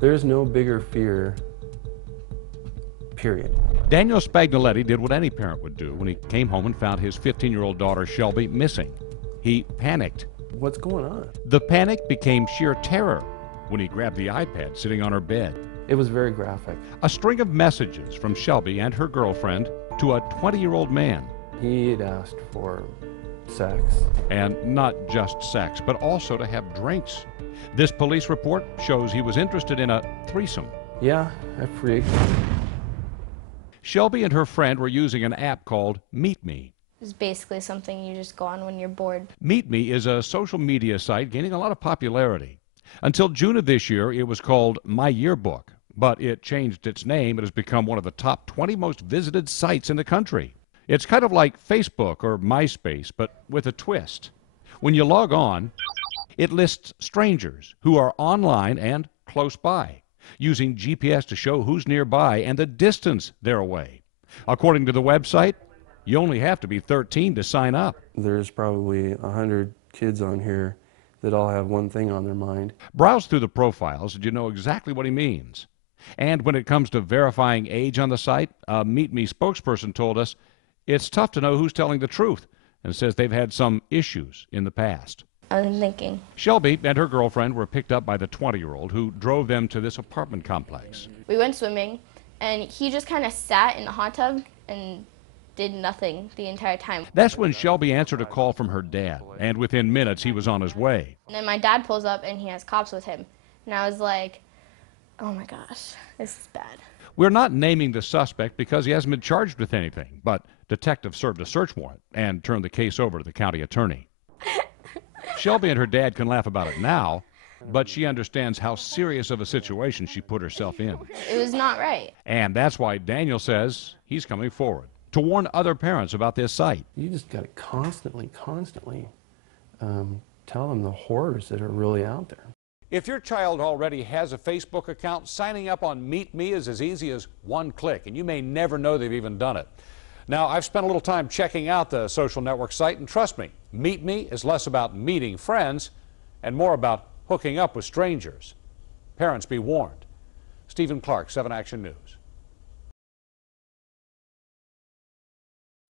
There's no bigger fear, period. Daniel Spagnoletti did what any parent would do when he came home and found his 15-year-old daughter Shelby missing. He panicked. What's going on? The panic became sheer terror when he grabbed the iPad sitting on her bed. It was very graphic. A string of messages from Shelby and her girlfriend to a 20-year-old man. He had asked for sex. And not just sex, but also to have drinks. This police report shows he was interested in a threesome. Yeah, I freaked. Shelby and her friend were using an app called Meet Me. It's basically something you just go on when you're bored. Meet Me is a social media site gaining a lot of popularity. Until June of this year, it was called My Yearbook, but it changed its name. It has become one of the top 20 most visited sites in the country. It's kind of like Facebook or MySpace, but with a twist. When you log on, it lists strangers who are online and close by, using GPS to show who's nearby and the distance they're away. According to the website, you only have to be 13 to sign up. There's probably 100 kids on here that all have one thing on their mind. Browse through the profiles and you know exactly what he means. And when it comes to verifying age on the site, a Meet Me spokesperson told us it's tough to know who's telling the truth and says they've had some issues in the past. I was thinking. Shelby and her girlfriend were picked up by the 20-year-old who drove them to this apartment complex. We went swimming, and he just kind of sat in the hot tub and did nothing the entire time. That's when Shelby answered a call from her dad, and within minutes he was on his way. And then my dad pulls up, and he has cops with him. And I was like, oh my gosh, this is bad. We're not naming the suspect because he hasn't been charged with anything, but detectives served a search warrant and turned the case over to the county attorney. Shelby and her dad can laugh about it now, but she understands how serious of a situation she put herself in. It was not right. And that's why Daniel says he's coming forward to warn other parents about this site. You just got to constantly tell them the horrors that are really out there. If your child already has a Facebook account, signing up on Meet Me is as easy as one click, and you may never know they've even done it. Now, I've spent a little time checking out the social network site, and trust me, Meet Me is less about meeting friends and more about hooking up with strangers. Parents, be warned. Stephen Clark, 7 Action News.